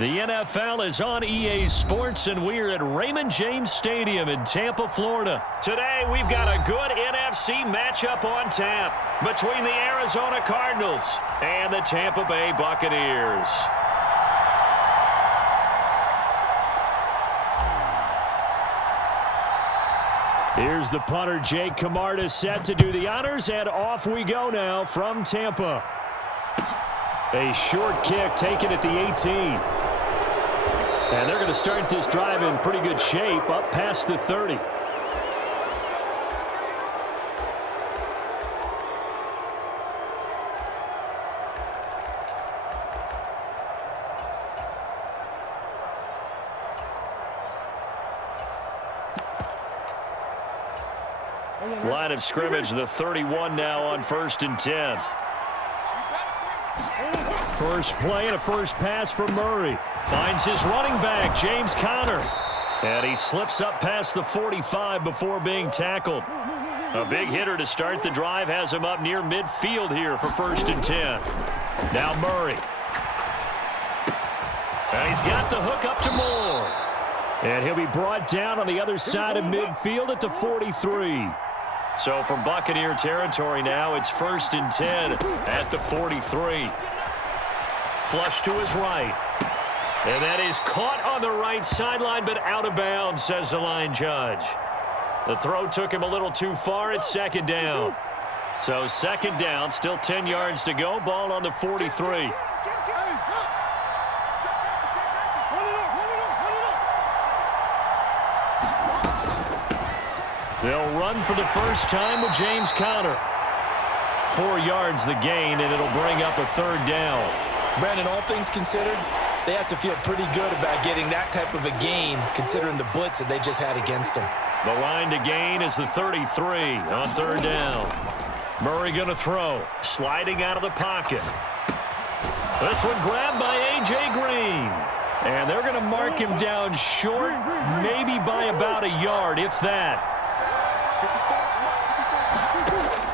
The NFL is on EA Sports, and we're at Raymond James Stadium in Tampa, Florida. Today, we've got a good NFC matchup on tap between the Arizona Cardinals and the Tampa Bay Buccaneers. Here's the punter, Jake Camarda, set to do the honors, and off we go now from Tampa. A short kick taken at the 18. And they're going to start this drive in pretty good shape, up past the 30. Line of scrimmage, the 31 now on 1st and 10. First play and a first pass from Murray. Finds his running back, James Conner. And he slips up past the 45 before being tackled. A big hitter to start the drive has him up near midfield here for 1st and 10. Now Murray. And he's got the hook up to Moore. And he'll be brought down on the other side of midfield at the 43. So from Buccaneer territory now, it's 1st and 10 at the 43. Flush to his right. And that is caught on the right sideline, but out of bounds, says the line judge. The throw took him a little too far. It's 2nd down. So 2nd down, still 10 yards to go. Ball on the 43. They'll run for the first time with James Conner. 4 yards the gain, and it'll bring up a 3rd down. Brandon, all things considered, they have to feel pretty good about getting that type of a gain, considering the blitz that they just had against them. The line to gain is the 33 on 3rd down. Murray going to throw, sliding out of the pocket. This one grabbed by A.J. Green. And they're going to mark him down short, maybe by about a yard, if that.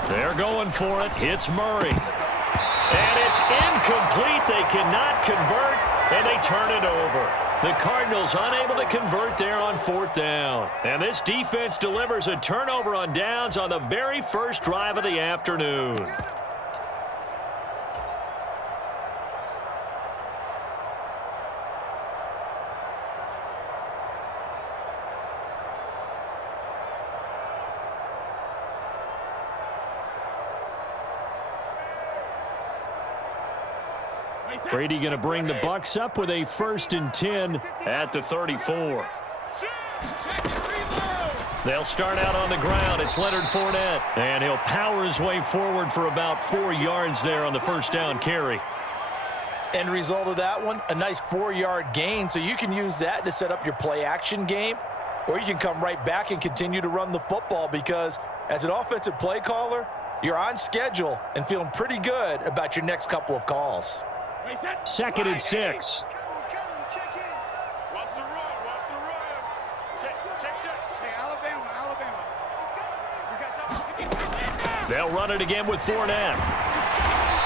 They're going for it. It's Murray. And it's incomplete. They cannot convert, and they turn it over. The Cardinals unable to convert there on 4th down. And this defense delivers a turnover on downs on the very first drive of the afternoon. Brady going to bring the Bucs up with a 1st and 10 at the 34. They'll start out on the ground. It's Leonard Fournette, and he'll power his way forward for about 4 yards there on the 1st down carry. End result of that one, a nice 4-yard gain, so you can use that to set up your play-action game, or you can come right back and continue to run the football because as an offensive play caller, you're on schedule and feeling pretty good about your next couple of calls. 2nd and 6. They'll run it again with Fournette.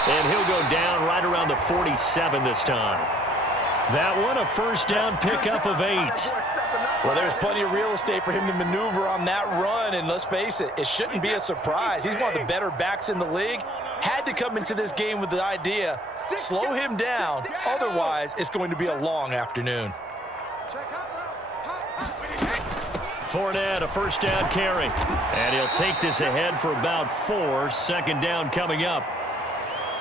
And he'll go down right around the 47 this time. That one, a 1st down pickup of 8. Well, there's plenty of real estate for him to maneuver on that run, and let's face it, it shouldn't be a surprise. He's one of the better backs in the league. Had to come into this game with the idea, slow him down, otherwise it's going to be a long afternoon. Fournette, a 1st down carry. And he'll take this ahead for about 4. 2nd down coming up.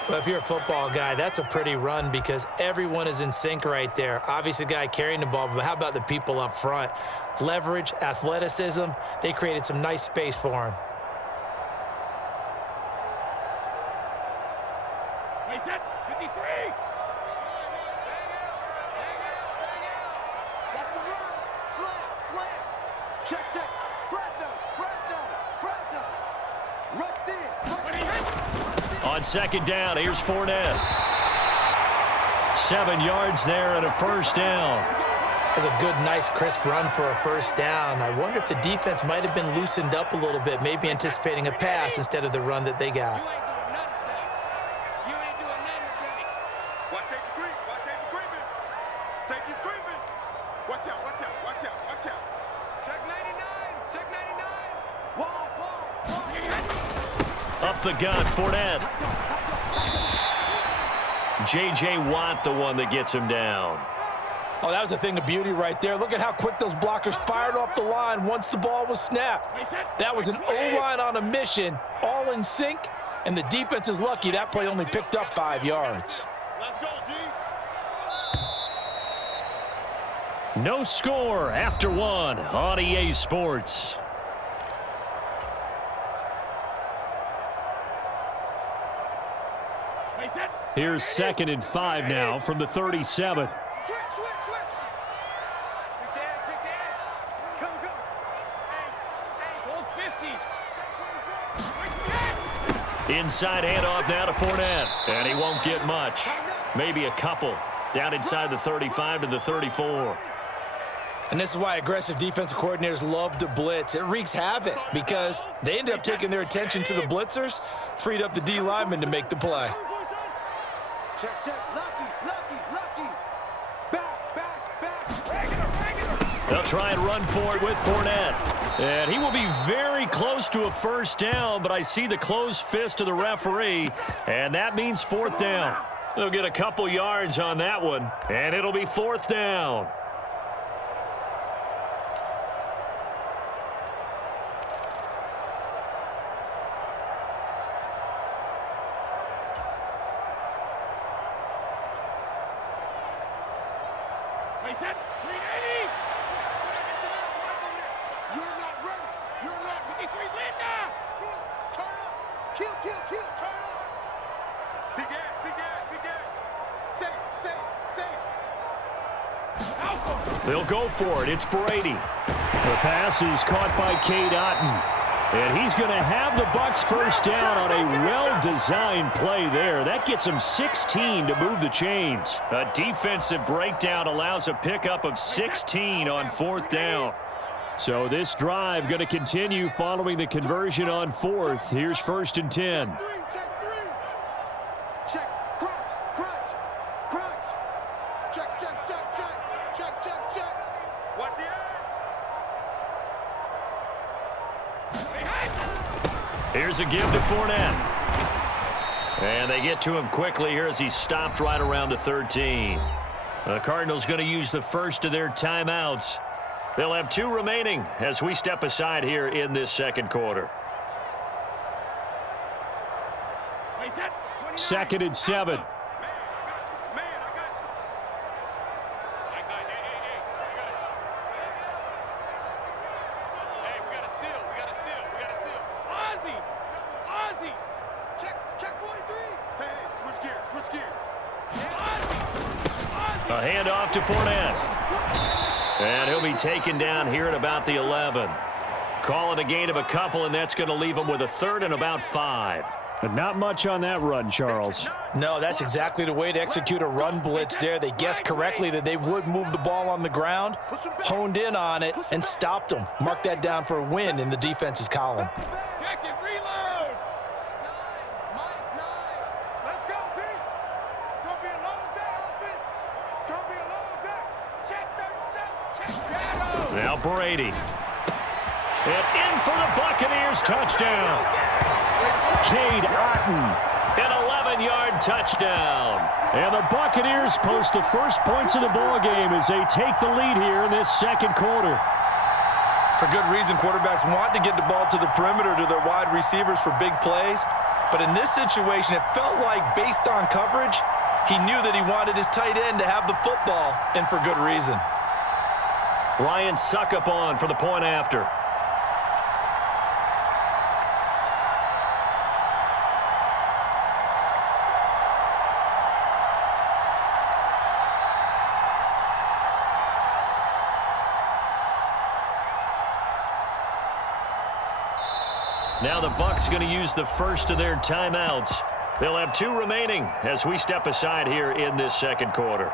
Well, if you're a football guy, that's a pretty run because everyone is in sync right there. Obviously, the guy carrying the ball, but how about the people up front? Leverage, athleticism, they created some nice space for him. On 2nd down, here's Fournette. 7 yards there and a 1st down. That's a good, nice, crisp run for a 1st down. I wonder if the defense might have been loosened up a little bit, maybe anticipating a pass instead of the run that they got. Watch safety creep. Watch safety creeping. Up the gut, Fournette. J.J. Watt, the one that gets him down. Oh, that was a thing of beauty right there. Look at how quick those blockers fired off the line once the ball was snapped. That was an O-line on a mission, all in sync, and the defense is lucky that play only picked up 5 yards. Let's go, D. No score after one on EA Sports. Here's 2nd and 5 now from the 37. Inside handoff now to Fournette. And he won't get much. Maybe a couple. Down inside the 35 to the 34. And this is why aggressive defensive coordinators love to blitz. It wreaks havoc because they end up taking their attention to the blitzers, freed up the D lineman to make the play. Check, check. Lucky. Back. They'll try and run for it with Fournette. And he will be very close to a first down, but I see the closed fist of the referee, and that means 4th down. They'll get a couple yards on that one, and it'll be 4th down. They'll go for it. It's Brady. The pass is caught by Cade Otton. And he's going to have the Bucs first down on a well-designed play there. That gets him 16 to move the chains. A defensive breakdown allows a pickup of 16 on 4th down. So this drive going to continue following the conversion on 4th. Here's 1st and 10. Here's a give to Fournette. And they get to him quickly here as he stopped right around the 13. The Cardinals going to use the first of their timeouts. They'll have 2 remaining as we step aside here in this 2nd quarter. 2nd and 7. A handoff to Fournette. And he'll be taken down here at about the 11. Calling a gain of a couple, and that's going to leave him with a 3rd and about 5. But not much on that run, Charles. No, that's exactly the way to execute a run blitz there. They guessed correctly that they would move the ball on the ground, honed in on it, and stopped them. Mark that down for a win in the defense's column. Now Brady. And in for the Buccaneers touchdown. Cade Otton, an 11-yard touchdown. And the Buccaneers post the first points of the ball game as they take the lead here in this 2nd quarter. For good reason, quarterbacks want to get the ball to the perimeter to their wide receivers for big plays. But in this situation, it felt like based on coverage, he knew that he wanted his tight end to have the football, and for good reason. Ryan Suckup on for the point after. Now the Bucs going to use the first of their timeouts. They'll have 2 remaining as we step aside here in this 2nd quarter.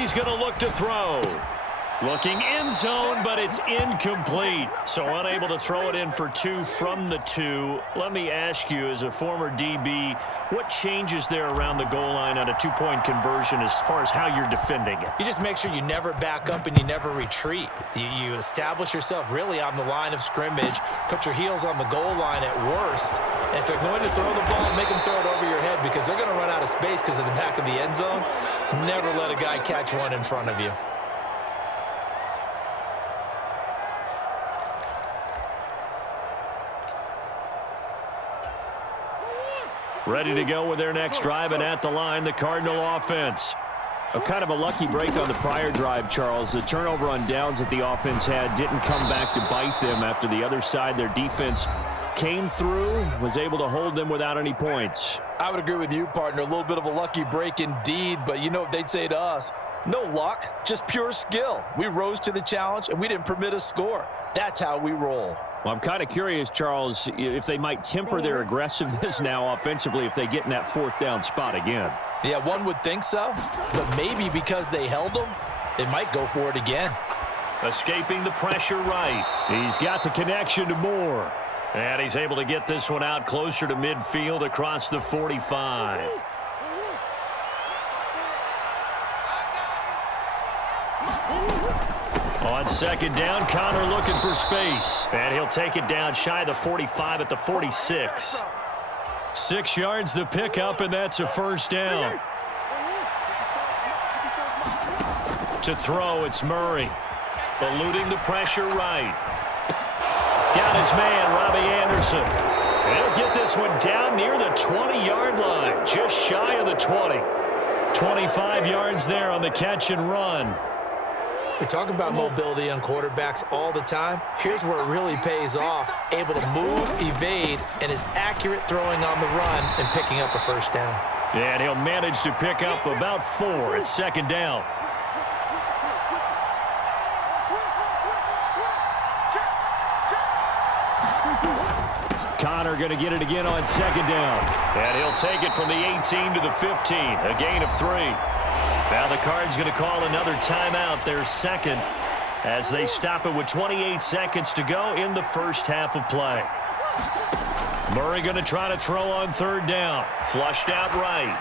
he's going to look to throw. Looking end zone, but it's incomplete. So unable to throw it in for 2 from the 2. Let me ask you, as a former DB, what changes there around the goal line on a 2-point conversion as far as how you're defending it? You just make sure you never back up and you never retreat. You establish yourself really on the line of scrimmage, put your heels on the goal line at worst, and if they're going to throw the ball, make them throw it over your head because they're going to run out of space because of the back of the end zone. Never let a guy catch one in front of you. Ready to go with their next drive, and at the line, the Cardinal offense. Kind of a lucky break on the prior drive, Charles. The turnover on downs that the offense had didn't come back to bite them after the other side. Their defense came through, was able to hold them without any points. I would agree with you, partner. A little bit of a lucky break indeed, but you know what they'd say to us? No luck, just pure skill. We rose to the challenge, and we didn't permit a score. That's how we roll. Well, I'm kind of curious, Charles, if they might temper their aggressiveness now offensively if they get in that 4th down spot again. Yeah, one would think so, but maybe because they held them, they might go for it again. Escaping the pressure right. He's got the connection to Moore. And he's able to get this one out closer to midfield across the 45. On 2nd down, Connor looking for space. And he'll take it down shy of the 45 at the 46. 6 yards the pickup, and that's a 1st down. To throw, it's Murray. Eluding the pressure right. Got his man, Robbie Anderson. And he'll get this one down near the 20-yard line, just shy of the 20. 25 yards there on the catch and run. We talk about mobility on quarterbacks all the time. Here's where it really pays off. Able to move, evade, and is accurate throwing on the run and picking up a 1st down. And he'll manage to pick up about 4 at 2nd down. Connor going to get it again on 2nd down. And he'll take it from the 18 to the 15, a gain of 3. Now the Cards going to call another timeout, their 2nd, as they stop it with 28 seconds to go in the 1st half of play. Murray going to try to throw on 3rd down. Flushed out right.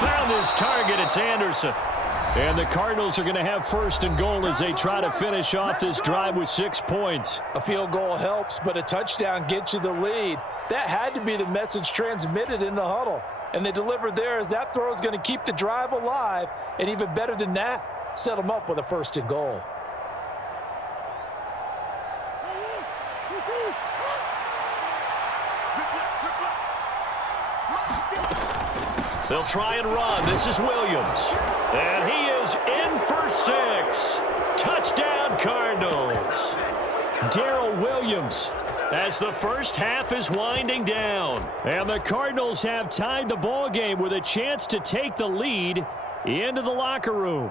Found his target, it's Anderson. And the Cardinals are going to have 1st and goal as they try to finish off this drive with 6 points. A field goal helps, but a touchdown gets you the lead. That had to be the message transmitted in the huddle. And they delivered there as that throw is going to keep the drive alive. And even better than that, set them up with a 1st and goal. They'll try and run. This is Williams. And he is in for 6. Touchdown, Cardinals. Darrell Williams as the 1st half is winding down. And the Cardinals have tied the ball game with a chance to take the lead into the locker room.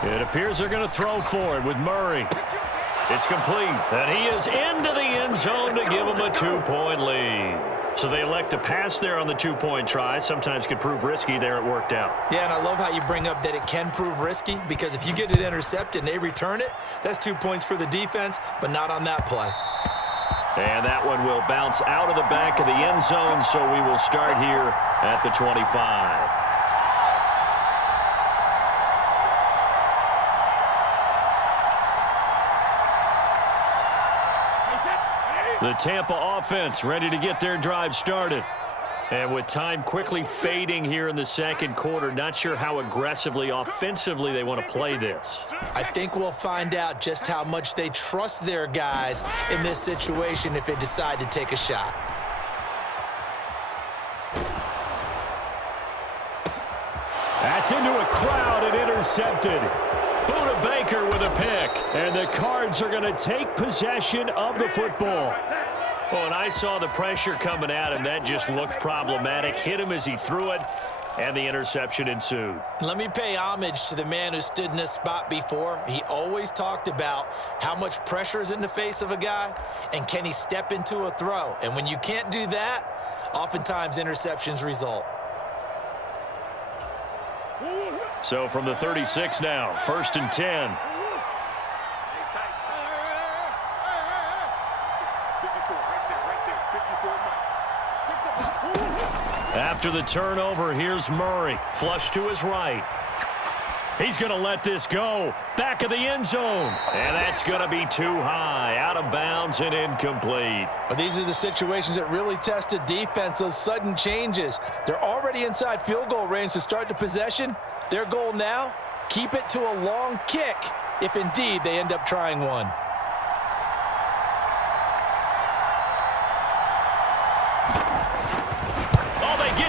It appears they're going to throw for it with Murray. It's complete, and he is into the end zone to give them a 2-point lead. So they elect to pass there on the 2-point try. Sometimes could prove risky. There it worked out. Yeah, and I love how you bring up that it can prove risky, because if you get it intercepted and they return it, that's 2 points for the defense, but not on that play. And that one will bounce out of the back of the end zone, so we will start here at the 25. The Tampa offense ready to get their drive started. And with time quickly fading here in the 2nd quarter, not sure how aggressively, offensively they want to play this. I think we'll find out just how much they trust their guys in this situation if they decide to take a shot. That's into a crowd and intercepted. Buda Baker with a pick. And the Cards are going to take possession of the football. Well, and I saw the pressure coming at him. That just looked problematic. Hit him as he threw it, and the interception ensued. Let me pay homage to the man who stood in this spot before. He always talked about how much pressure is in the face of a guy, and can he step into a throw. And when you can't do that, oftentimes interceptions result. So from the 36 now, 1st and 10. After the turnover, here's Murray. Flush to his right. He's going to let this go. Back of the end zone. And that's going to be too high. Out of bounds and incomplete. But these are the situations that really test a defense, those sudden changes. They're already inside field goal range to start the possession. Their goal now, keep it to a long kick, if indeed they end up trying one.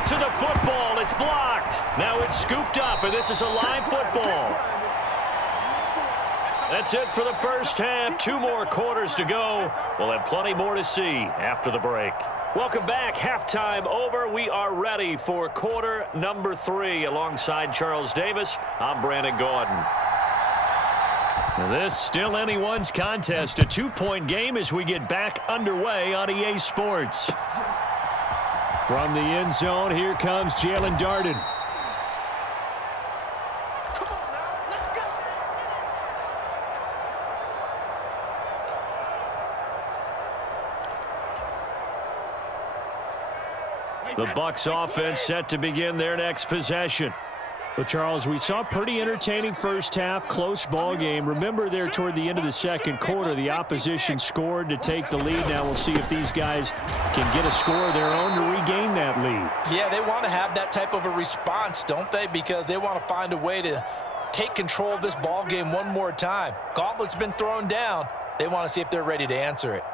To the football, it's blocked. Now it's scooped up, and this is a live football. That's it for the first half. 2 more quarters to go. We'll have plenty more to see after the break. Welcome back. Halftime over. We are ready for quarter number 3. Alongside Charles Davis, I'm Brandon Gordon. This still anyone's contest. A 2-point game as we get back underway on EA Sports. From the end zone, here comes Jalen Darden. Come on now, let's go. The Bucs offense set to begin their next possession. Well, Charles, we saw a pretty entertaining first half, close ball game. Remember there toward the end of the second quarter, the opposition scored to take the lead. Now we'll see if these guys can get a score of their own to regain that lead. Yeah, they want to have that type of a response, don't they? Because they want to find a way to take control of this ball game one more time. Gauntlet's been thrown down. They want to see if they're ready to answer it.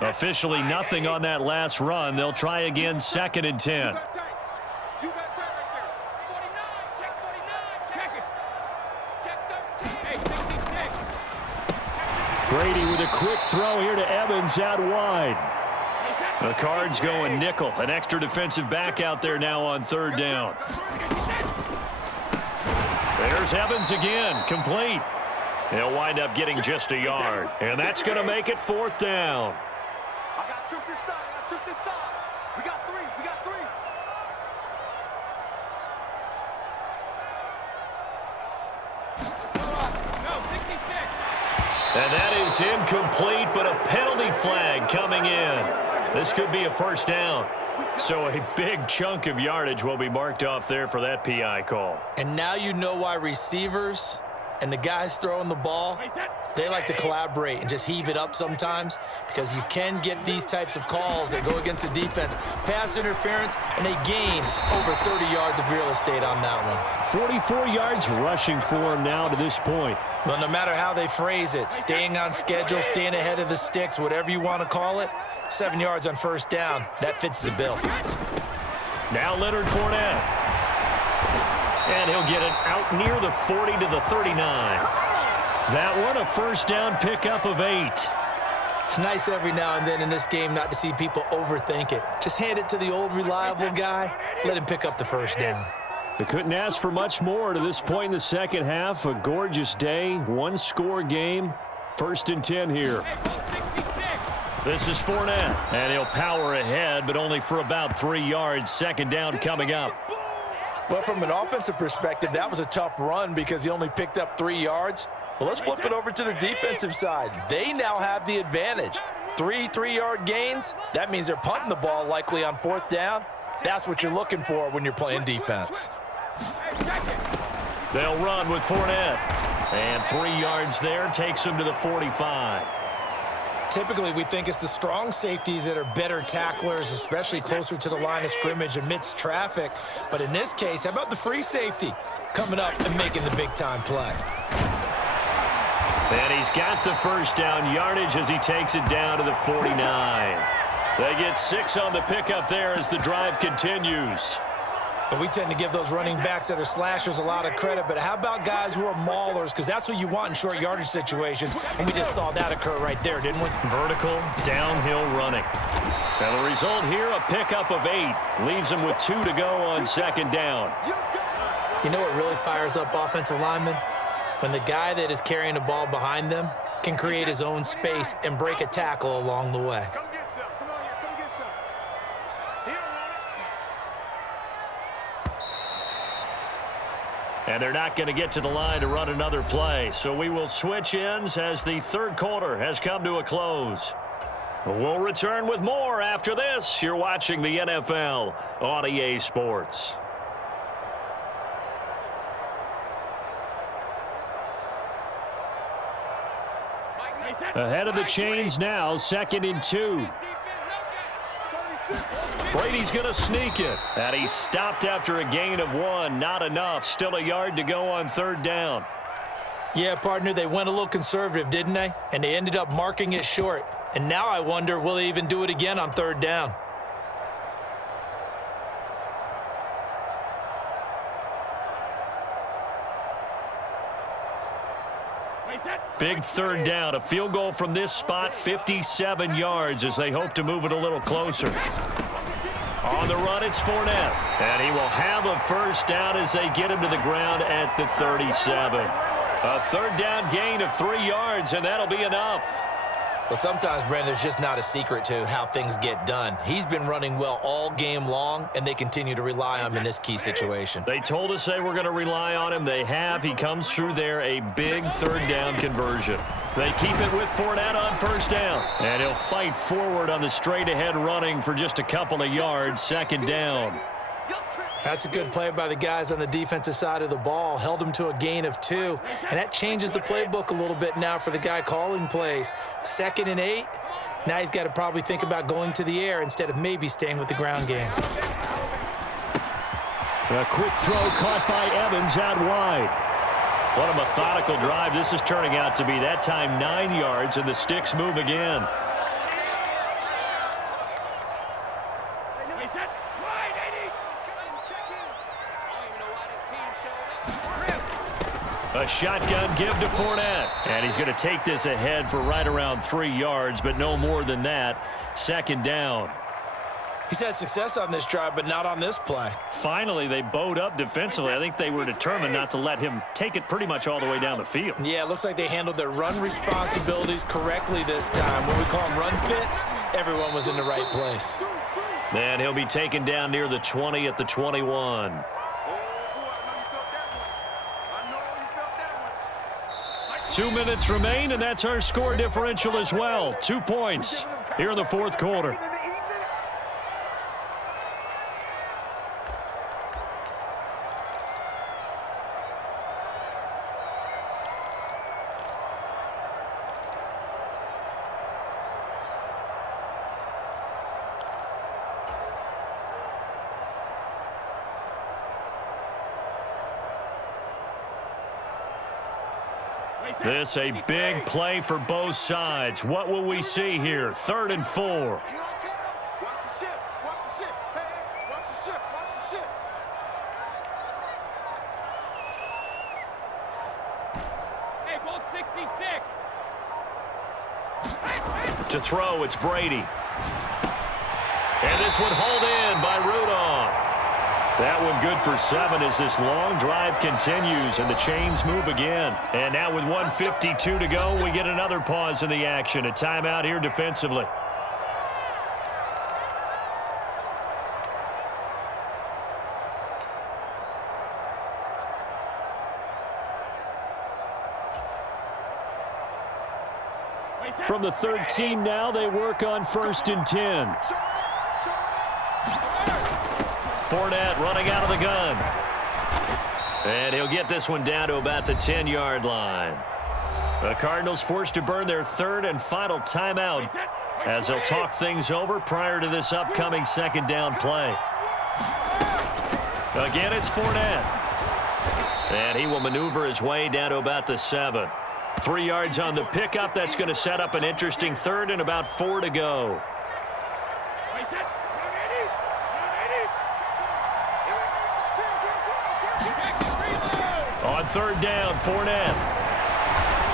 Officially nothing on that last run. They'll try again, 2nd and 10. You got tight right there. 49, check 49, check it. Check 13. Hey, 66. Brady with a quick throw here to Evans out wide. The Cards going nickel. An extra defensive back out there now on 3rd down. There's Evans again, complete. They'll wind up getting just a yard. And that's going to make it 4th down. I got truth this side. I got truth this side. We got 3. We got 3. And that is incomplete, but a penalty flag coming in. This could be a 1st down. So a big chunk of yardage will be marked off there for that PI call. And now you know why receivers and the guys throwing the ball, they like to collaborate and just heave it up sometimes, because you can get these types of calls that go against the defense. Pass interference, and they gain over 30 yards of real estate on that one. 44 yards rushing for him now to this point. Well, no matter how they phrase it, staying on schedule, staying ahead of the sticks, whatever you want to call it, 7 yards on 1st down, that fits the bill. Now Leonard Fournette. And he'll get it out near the 40 to the 39. That one a 1st down pickup of 8. It's nice every now and then in this game not to see people overthink it. Just hand it to the old reliable guy. Let him pick up the 1st down. They couldn't ask for much more to this point in the second half. A gorgeous day, 1-score game. 1st and 10 here. This is Fournette, and he'll power ahead, but only for about 3 yards. 2nd down coming up. Well, from an offensive perspective, that was a tough run because he only picked up 3 yards. Well, let's flip it over to the defensive side. They now have the advantage. 3 3-yard gains. That means they're punting the ball likely on 4th down. That's what you're looking for when you're playing defense. They'll run with Fournette. And 3 yards there takes him to the 45. Typically, we think it's the strong safeties that are better tacklers, especially closer to the line of scrimmage amidst traffic. But in this case, how about the free safety coming up and making the big-time play? And he's got the 1st down yardage as he takes it down to the 49. They get 6 on the pickup there as the drive continues. And we tend to give those running backs that are slashers a lot of credit, but how about guys who are maulers? Because that's who you want in short yardage situations, and we just saw that occur right there, didn't we? Vertical, downhill running. And the result here, a pickup of 8. Leaves them with 2 to go on second down. You know what really fires up offensive linemen? When the guy that is carrying the ball behind them can create his own space and break a tackle along the way. Come get some. Come on here. Come get some. Here, And they're not going to get to the line to run another play. So we will switch ends as the third quarter has come to a close. We'll return with more after this. You're watching the NFL on EA Sports. Ahead of the chains now, 2nd and 2. Brady's going to sneak it. And he stopped after a gain of 1. Not enough. Still a yard to go on third down. Yeah, partner, they went a little conservative, didn't they? And they ended up marking it short. And now I wonder, will they even do it again on third down? Big third down. A field goal from this spot, 57 yards as they hope to move it a little closer. On the run, it's Fournette. And he will have a first down as they get him to the ground at the 37. A third down gain of 3 yards, and that'll be enough. Well, sometimes, Brandon, there's just not a secret to how things get done. He's been running well all game long, and they continue to rely on him in this key situation. They told us they were going to rely on him. They have. He comes through there, a big third down conversion. They keep it with Fournette on first down. And he'll fight forward on the straight-ahead running for just a couple of yards, second down. That's a good play by the guys on the defensive side of the ball. Held him to a gain of 2. And that changes the playbook a little bit now for the guy calling plays. 2nd and 8. Now he's got to probably think about going to the air instead of maybe staying with the ground game. A quick throw caught by Evans out wide. What a methodical drive this is turning out to be. That time 9 yards, and the sticks move again. A shotgun give to Fournette. And he's going to take this ahead for right around 3 yards, but no more than that. Second down. He's had success on this drive, but not on this play. Finally, they bowed up defensively. I think they were determined not to let him take it pretty much all the way down the field. Yeah, it looks like they handled their run responsibilities correctly this time. When we call them run fits, everyone was in the right place. And he'll be taken down near the 20 at the 21. 2 minutes remain, and that's our score differential as well. 2 points here in the fourth quarter. This a big play for both sides. What will we see here? 3rd and 4. Watch the ship. Watch the ship. Hey, watch the ship. Watch the ship. To throw, it's Brady. And this one hauled in by Rudolph. That one good for 7 as this long drive continues and the chains move again. And now with 1:52 to go, we get another pause in the action. A timeout here defensively. From the 13 now, they work on 1st and 10. Fournette running out of the gun. And he'll get this one down to about the 10-yard line. The Cardinals forced to burn their 3rd and final timeout as they'll talk things over prior to this upcoming second down play. Again, it's Fournette. And he will maneuver his way down to about the 7. 3 yards on the pickup. That's going to set up an interesting 3rd and about 4 to go. On third down, Fournette.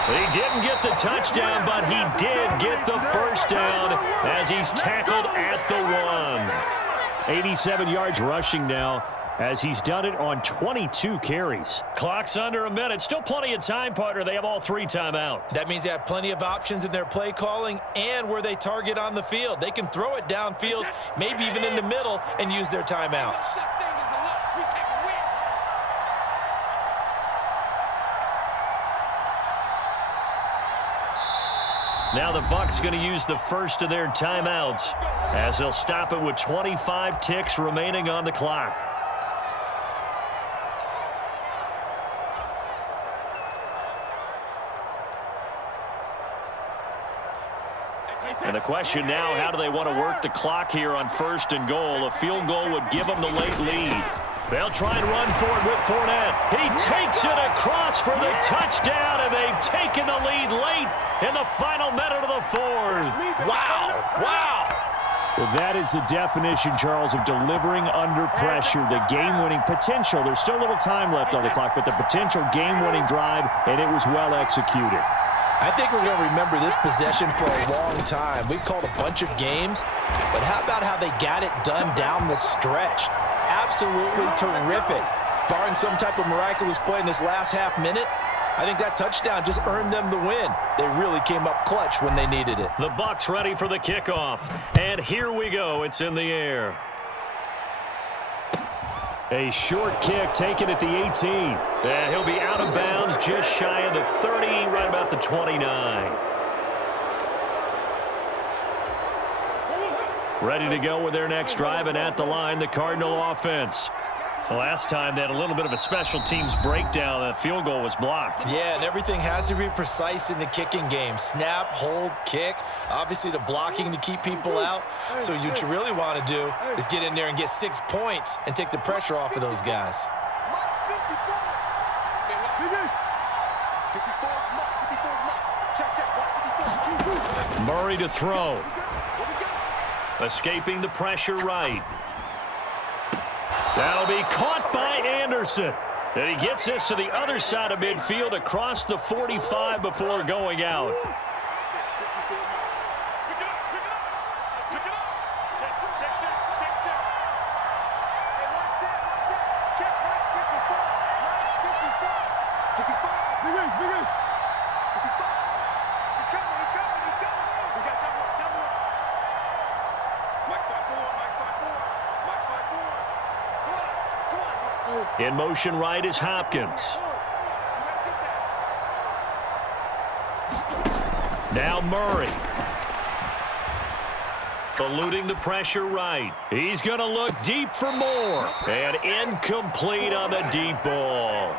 He didn't get the touchdown, but he did get the first down as he's tackled at the 1. 87 yards rushing now as he's done it on 22 carries. Clock's under a minute. Still plenty of time, partner. They have all 3 timeouts. That means they have plenty of options in their play calling and where they target on the field. They can throw it downfield, maybe even in the middle, and use their timeouts. Now the Bucs going to use the first of their timeouts as they'll stop it with 25 ticks remaining on the clock. And the question now, how do they want to work the clock here on first and goal? A field goal would give them the late lead. They'll try and run for it with Fournette. He takes it across for the touchdown, and they've taken the lead late in the final minute of the 4th. Wow! Wow! Well, that is the definition, Charles, of delivering under pressure. The game-winning potential. There's still a little time left on the clock, but the potential game-winning drive, and it was well executed. I think we're going to remember this possession for a long time. We've called a bunch of games, but how about how they got it done down the stretch? Absolutely terrific. Barring some type of miraculous play in this last half minute, I think that touchdown just earned them the win. They really came up clutch when they needed it. The Bucs ready for the kickoff. And here we go. It's in the air. A short kick taken at the 18. And he'll be out of bounds just shy of the 30, right about the 29. Ready to go with their next drive, and at the line, the Cardinal offense. Last time they had a little bit of a special teams breakdown. That field goal was blocked. Yeah, and everything has to be precise in the kicking game. Snap, hold, kick. Obviously the blocking to keep people out. So what you really want to do is get in there and get 6 points and take the pressure off of those guys. Murray to throw. Escaping the pressure right. That'll be caught by Anderson. And he gets this to the other side of midfield across the 45 before going out. In motion right is Hopkins. Now Murray. Eluding the pressure right. He's going to look deep for more. And incomplete on the deep ball.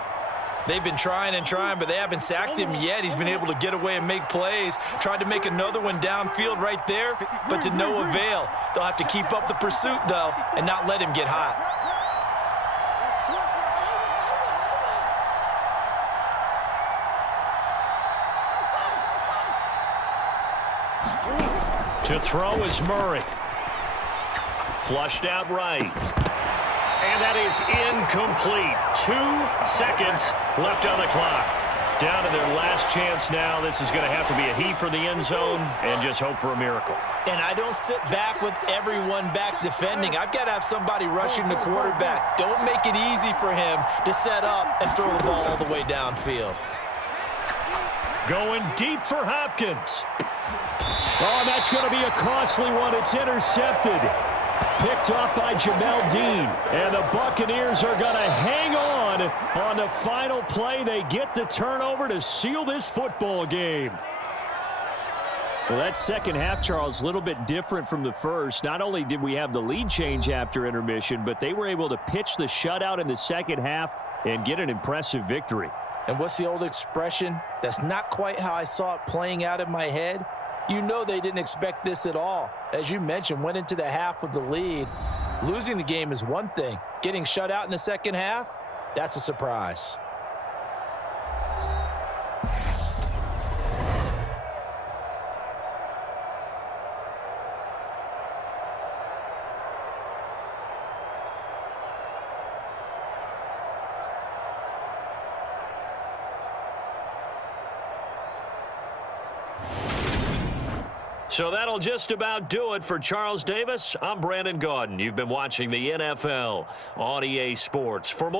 They've been trying and trying, but they haven't sacked him yet. He's been able to get away and make plays. Tried to make another one downfield right there, but to no avail. They'll have to keep up the pursuit, though, and not let him get hot. To throw is Murray. Flushed out right. And that is incomplete. 2 seconds left on the clock. Down to their last chance now. This is going to have to be a heave for the end zone and just hope for a miracle. And I don't sit back with everyone back defending. I've got to have somebody rushing the quarterback. Don't make it easy for him to set up and throw the ball all the way downfield. Going deep for Hopkins. Oh, that's going to be a costly one. It's intercepted. Picked off by Jamel Dean. And the Buccaneers are going to hang on the final play. They get the turnover to seal this football game. Well, that second half, Charles, a little bit different from the first. Not only did we have the lead change after intermission, but they were able to pitch the shutout in the second half and get an impressive victory. And what's the old expression? That's not quite how I saw it playing out in my head. You know they didn't expect this at all. As you mentioned, went into the half with the lead. Losing the game is one thing. Getting shut out in the second half, that's a surprise. So that'll just about do it for Charles Davis. I'm Brandon Gaudin. You've been watching the NFL on EA Sports. For more